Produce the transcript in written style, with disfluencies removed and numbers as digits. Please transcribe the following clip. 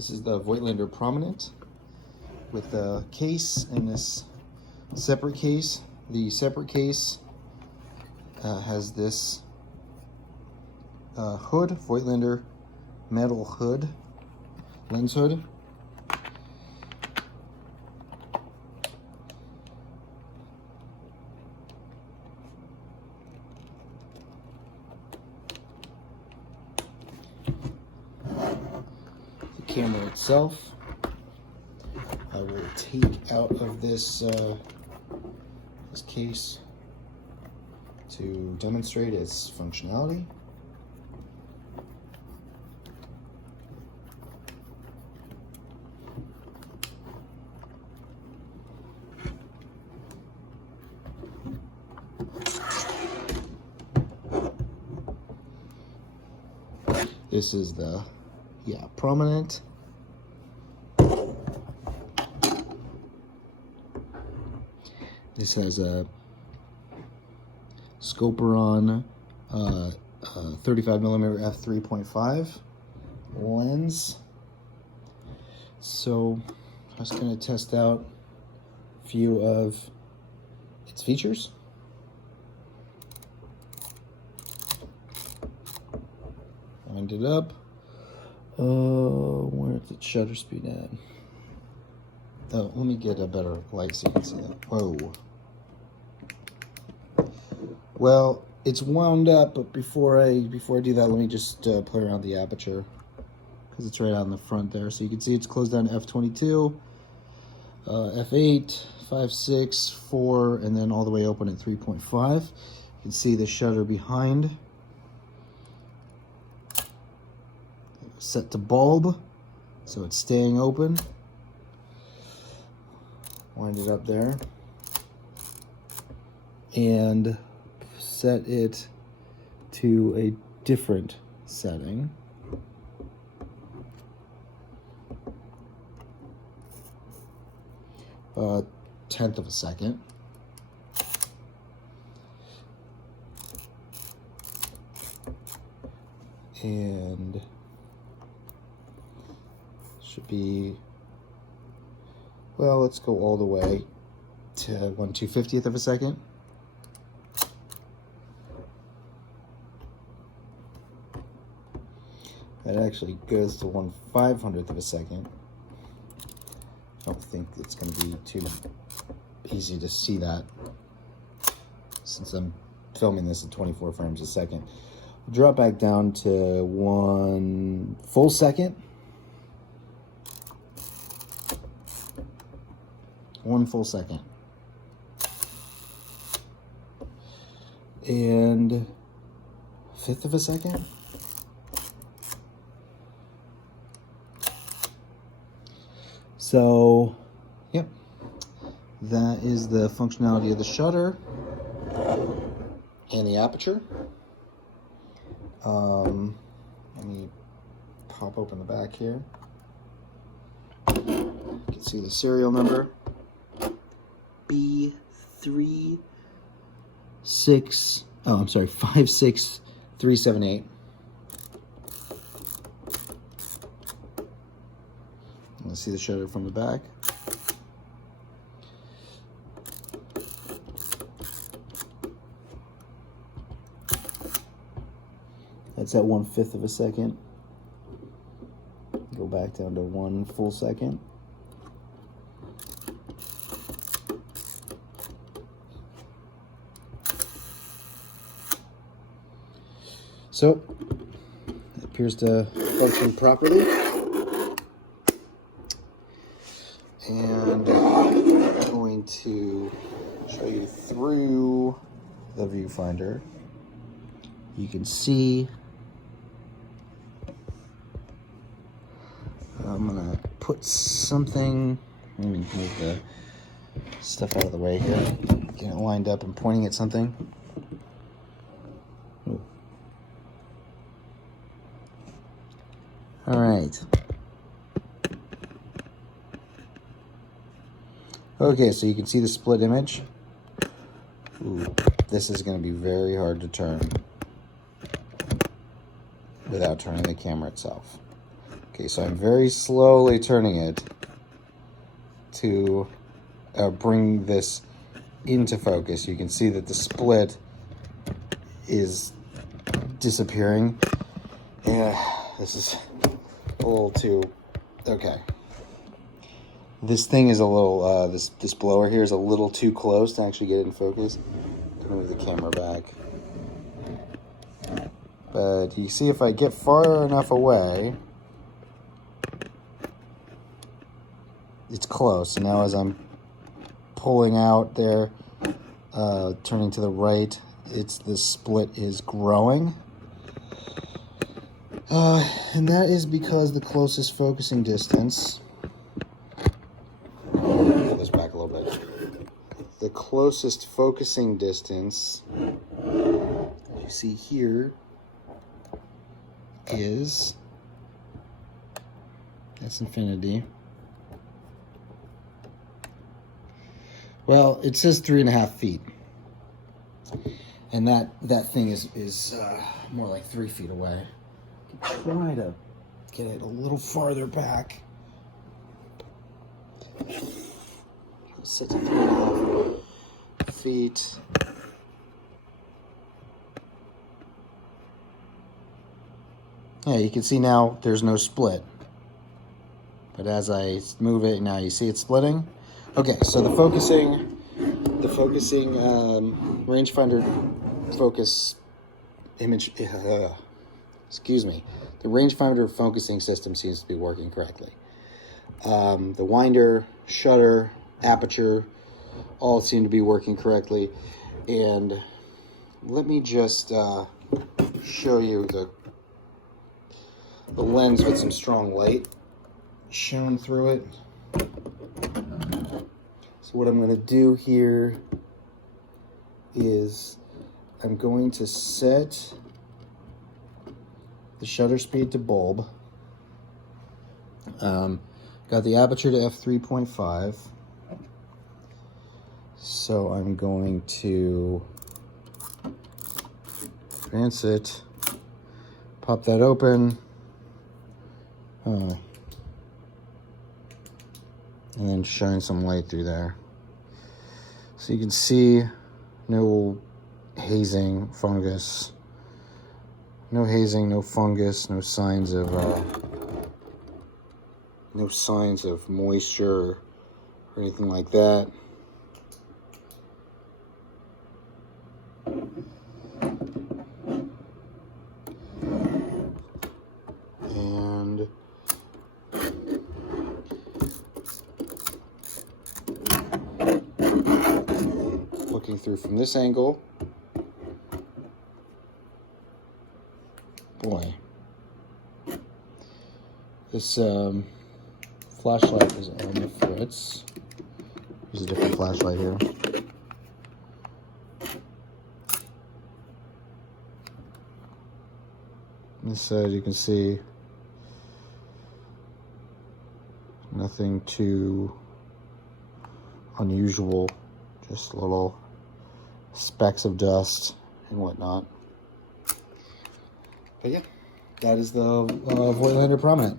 This is the Voigtlander Prominent with the case and this separate case. The separate case has this hood, Voigtlander metal hood, lens hood. The camera itself, I will take out of this this case to demonstrate its functionality. This is the Prominent. This has a Scoperon 35mm f3.5 lens. So I was going to test out a few of its features. Wind it up. Where's the shutter speed at? Oh, let me get a better light so you can see that. Whoa. Well, it's wound up, but before I do that, let me just play around the aperture, because it's right out in the front there. So you can see it's closed down to f22, f8, 5, 6, 4, and then all the way open at 3.5. You can see the shutter behind. Set to bulb, so it's staying open. Wind it up there. And set it to a different setting. Tenth of a second. And should be, well, let's go all the way to 1/250th of a second. That actually goes to 1/500th of a second. I don't think it's going to be too easy to see that, since I'm filming this at 24 frames a second. I'll drop back down to 1 full second. 1 full second. And 1/5 of a second. So, yep, that is the functionality of the shutter and the aperture. Let me pop open the back here. You can see the serial number. B56378. Let's see the shutter from the back. That's at 1/5 of a second. Go back down to 1 full second. So, it appears to function properly. And I'm going to show you through the viewfinder. You can see, I'm gonna put something, let me move the stuff out of the way here, get it lined up and pointing at something. Ooh. All right. Okay, so you can see the split image. Ooh, this is going to be very hard to turn without turning the camera itself. Okay, so I'm very slowly turning it to bring this into focus. You can see that the split is disappearing. Yeah, this is a little too... Okay. This thing is a little, this blower here is a little too close to actually get it in focus. I'm gonna move the camera back. But you see, if I get far enough away, it's close. Now as I'm pulling out there, turning to the right, the split is growing. And that is because the closest focusing distance, pull this back a little bit. The closest focusing distance, you see here, that's infinity. Well, it says 3.5 feet. And that thing is more like 3 feet away. Try to get it a little farther back. Set to 3.5 feet. Yeah, you can see now there's no split. But as I move it, now you see it splitting. Okay, so the focusing rangefinder focus image, excuse me, the rangefinder focusing system seems to be working correctly. The winder, shutter, aperture, all seem to be working correctly. And let me just show you the lens with some strong light shone through it. So what I'm going to do here is I'm going to set the shutter speed to bulb. Got the aperture to f3.5. So I'm going to advance it, pop that open, and then shine some light through there. So you can see no hazing, fungus. No hazing, no fungus, no signs of moisture or anything like that. And looking through from this angle, boy, this flashlight is on the fritz. There's a different flashlight here. On this side you can see nothing too unusual, just little specks of dust and whatnot. But yeah, that is the Voigtlander Prominent.